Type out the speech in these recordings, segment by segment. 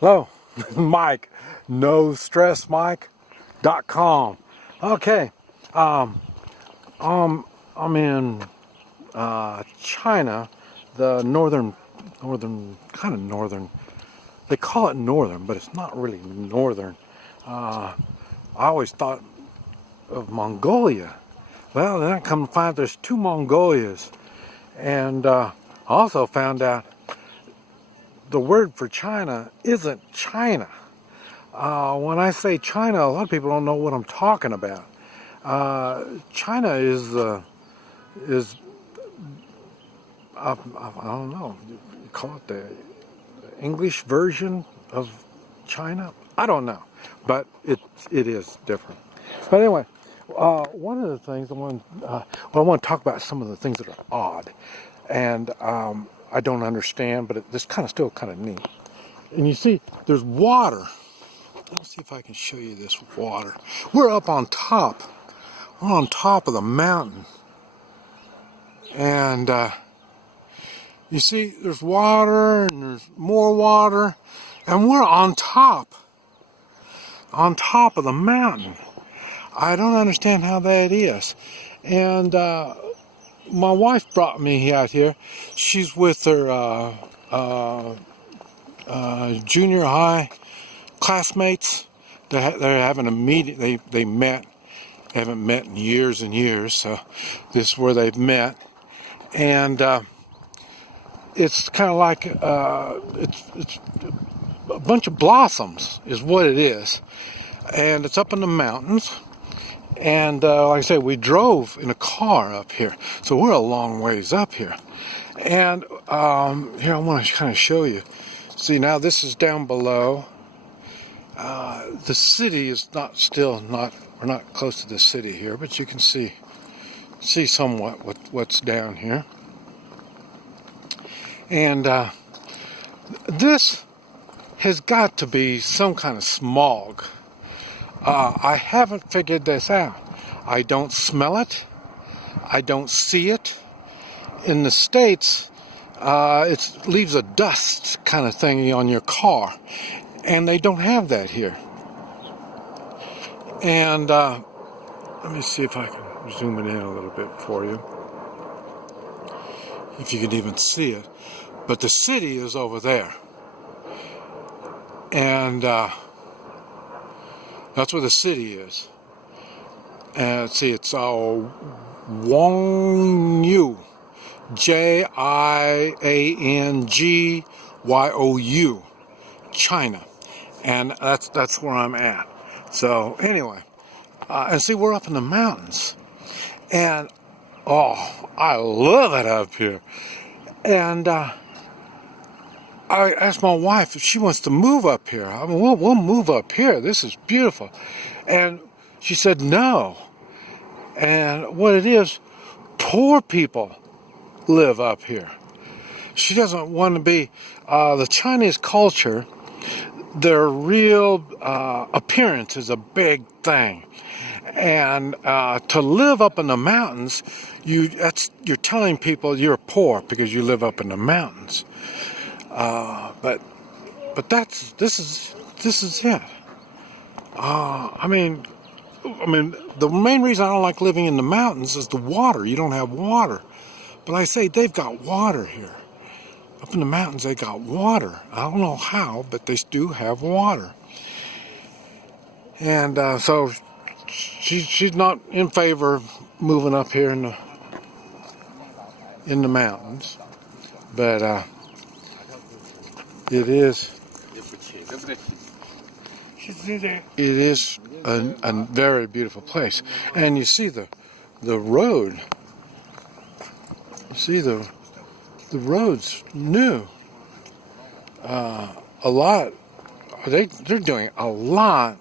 Hello, Mike, NoStressMike.com. Okay, I'm in China, the northern, kind of northern. They call it northern, but it's not really northern. I always thought of Mongolia. Well, then I come to find there's two Mongolias, and I also found out the word for China isn't China. When I say China, a lot of people don't know what I'm talking about. China is I don't know, you call it the English version of China? I don't know, but it is different. But anyway, one of the things I want to talk about some of the things that are odd, and I don't understand, but this kind of still kind of neat. And you see, there's water. Let's see if I can show you this water. We're up on top. We're on top of the mountain, and you see, there's water and there's more water, and we're on top of the mountain. I don't understand how that is. And my wife brought me out here. She's with her junior high classmates. They're having a meeting. They met. They haven't met in years and years, so this is where they've met. And it's kind of like it's a bunch of blossoms is what it is, and it's up in the mountains. And like I said, we drove in a car up here, so we're a long ways up here. And here I want to kind of show you. See, now this is down below. The city is we're not close to the city here, but you can see somewhat what's down here. And this has got to be some kind of smog. I haven't figured this out. I don't smell it. I don't see it. In the States, it leaves a dust kind of thing on your car, and they don't have that here. And let me see if I can zoom it in a little bit for you, if you can even see it. But the city is over there, and that's where the city is. And see, it's Jiangyu, Jiangyou, China, and that's where I'm at. So anyway, and see, we're up in the mountains, and I love it up here. And I asked my wife if she wants to move up here. I mean, we'll move up here. This is beautiful. And she said no. And what it is, poor people live up here. She doesn't want to be, the Chinese culture, their real appearance is a big thing. And to live up in the mountains, you're telling people you're poor because you live up in the mountains. But this is it. I mean, the main reason I don't like living in the mountains is the water. You don't have water. But I say they've got water here. Up in the mountains, they got water. I don't know how, but they do have water. And so she's not in favor of moving up here in the mountains, but it is a very beautiful place. And you see the road. You see the road's new. A lot. They're doing a lot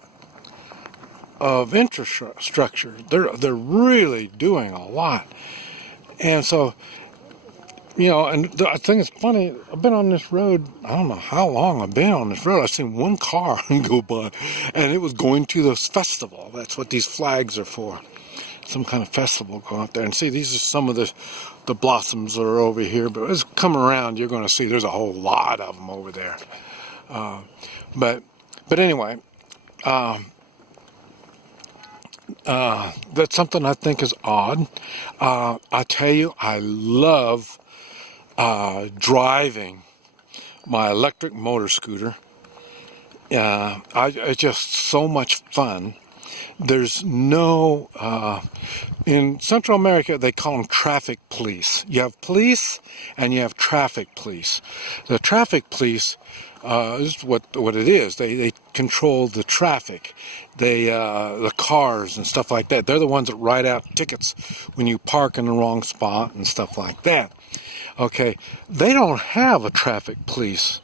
of infrastructure. They're really doing a lot. And so, you know, and I think it's funny, I've been on this road, I don't know how long I've been on this road. I've seen one car go by, and it was going to this festival. That's what these flags are for. Some kind of festival going up there. And see, these are some of the blossoms that are over here. But as you come around, you're going to see there's a whole lot of them over there. But anyway, that's something I think is odd. I tell you, I love driving my electric motor scooter. It's just so much fun. There's no, in Central America, they call them traffic police. You have police and you have traffic police. The traffic police is what it is. They control the traffic, the cars and stuff like that. They're the ones that write out tickets when you park in the wrong spot and stuff like that. Okay, they don't have a traffic police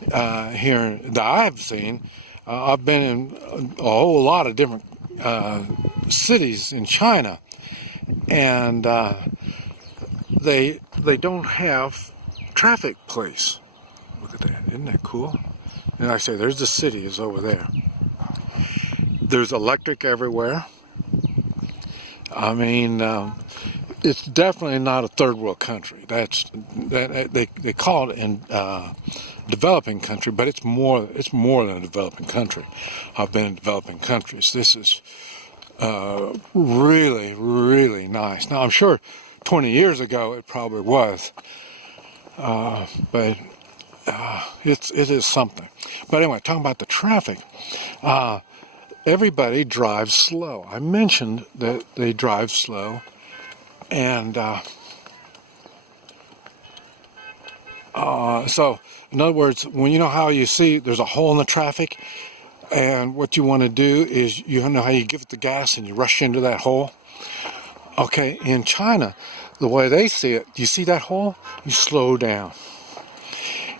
here that I've seen. I've been in a whole lot of different cities in China, and they don't have traffic police. Look at that, isn't that cool? And like I say, there's the city is over there. There's electric everywhere. I mean, it's definitely not a third world country. They call it in developing country, but it's more than a developing country. I've been in developing countries. This is really, really nice. Now I'm sure 20 years ago it probably was, but it is something. But anyway, talking about the traffic, everybody drives slow. I mentioned that they drive slow, and so in other words, when you know how you see there's a hole in the traffic, and what you want to do is, you know how you give it the gas and you rush into that hole? Okay, in China, the way they see it, you see that hole? You slow down.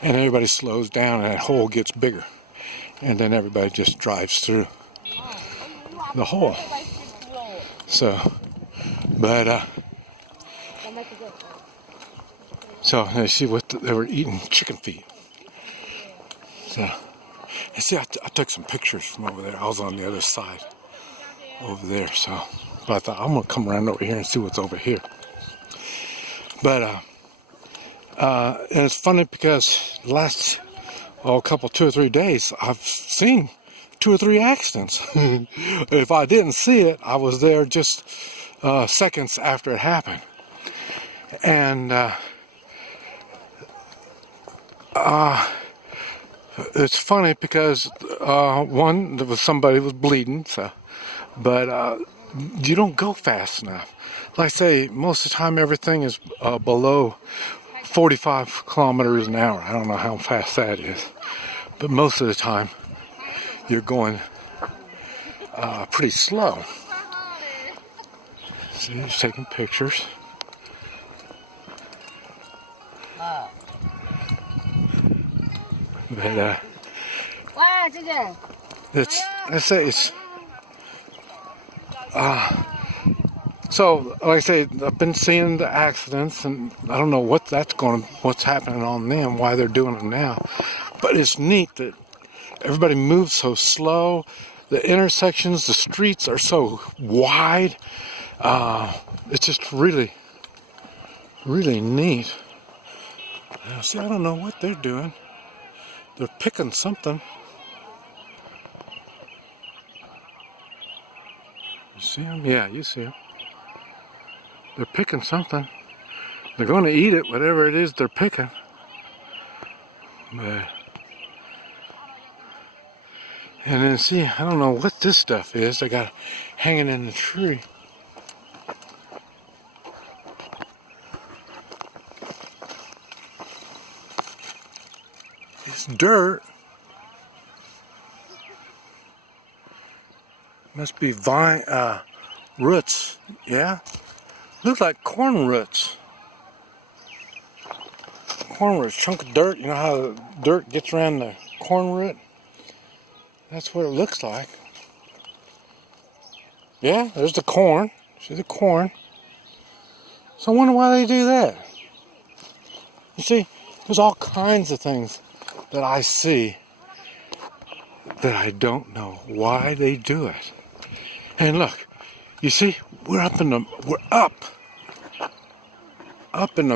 And everybody slows down and that hole gets bigger. And then everybody just drives through the hole. So, but, so you see what they were eating chicken feet. So, you see, I took some pictures from over there. I was on the other side over there, so but I thought I'm gonna come around over here and see what's over here. But and it's funny because the last couple 2 or 3 days I've seen 2 or 3 accidents. If I didn't see it, I was there just seconds after it happened, and it's funny because one, there was somebody was bleeding, so, but you don't go fast enough. Like I say, most of the time everything is below 45 kilometers an hour. I don't know how fast that is, but most of the time you're going pretty slow. See, just taking pictures. But so like I say, I've been seeing the accidents, and I don't know what's happening on them, why they're doing them now. But it's neat that everybody moves so slow. The intersections, the streets are so wide. It's just really, really neat. See, I don't know what they're doing. They're picking something. You see them? Yeah, you see them. They're picking something. They're going to eat it, whatever it is they're picking. But, and then see, I don't know what this stuff is they got hanging in the tree. It's dirt. Must be vine roots. Yeah, looks like corn roots. Corn roots, chunk of dirt. You know how the dirt gets around the corn root? That's what it looks like. Yeah, there's the corn. See the corn. So I wonder why they do that. You see, there's all kinds of things that I see that I don't know why they do it. And look, you see, we're up in the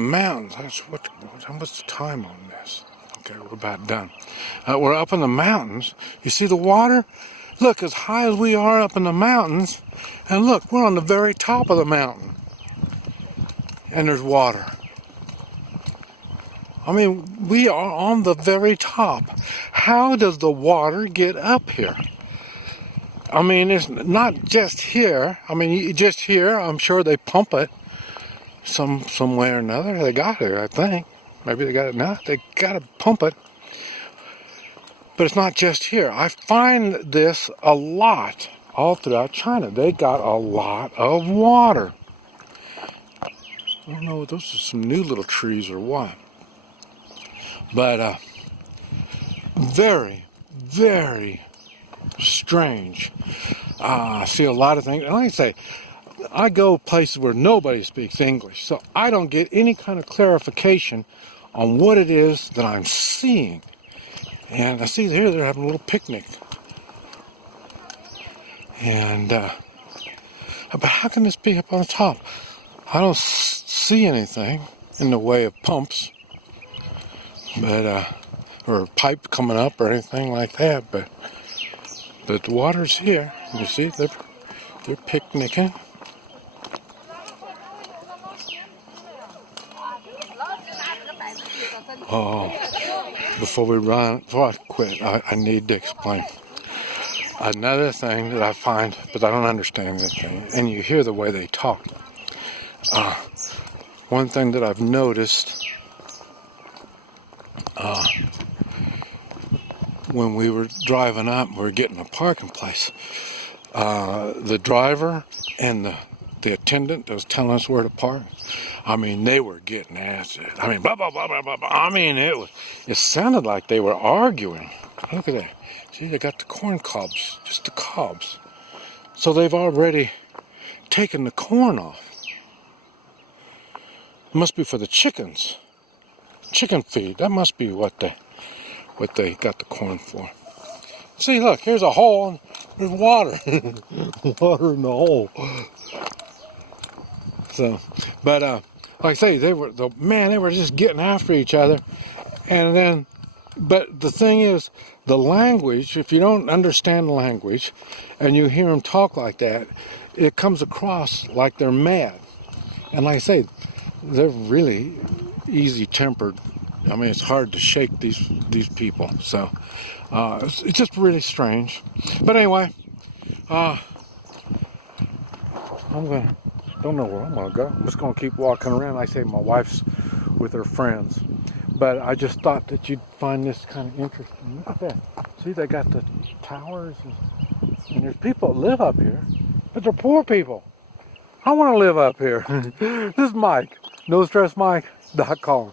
mountains. What's the time on this? Okay, we're about done. We're up in the mountains. You see the water? Look, as high as we are up in the mountains, and look, we're on the very top of the mountain. And there's water. I mean, we are on the very top. How does the water get up here? I mean, it's not just here. I mean, just here, I'm sure they pump it some way or another. They got it, I think. Maybe they got it now. They got to pump it. But it's not just here. I find this a lot all throughout China. They got a lot of water. I don't know if those are some new little trees or what. But very, very strange. I see a lot of things. And like I say, I go places where nobody speaks English. So I don't get any kind of clarification on what it is that I'm seeing. And I see here they're having a little picnic. And, but how can this be up on the top? I don't see anything in the way of pumps, but, or a pipe coming up or anything like that, but the water's here. You see, they're picnicking. Oh, before I quit, I need to explain. Another thing that I find, but I don't understand this thing, and you hear the way they talk. One thing that I've noticed when we were driving up, we were getting a parking place. The driver and the attendant that was telling us where to park, I mean, they were getting at it. I mean, blah, blah, blah, blah, blah, blah. I mean, it sounded like they were arguing. Look at that. See, they got the corn cobs, just the cobs. So they've already taken the corn off. It must be for the chickens. Chicken feed. That must be what they got the corn for. See, look, here's a hole and there's water. Water in the hole. So, but like I say, they were just getting after each other. And then, but the thing is, the language, if you don't understand the language and you hear them talk like that, it comes across like they're mad. And like I say, they're really easy-tempered. I mean, it's hard to shake these people. So it's just really strange. But anyway, don't know where I'm gonna go. I'm just gonna keep walking around. Like I say, my wife's with her friends. But I just thought that you'd find this kind of interesting. Look at that. See, they got the towers, and there's people that live up here, but they're poor people. I want to live up here. This is Mike, NoStressMike.com.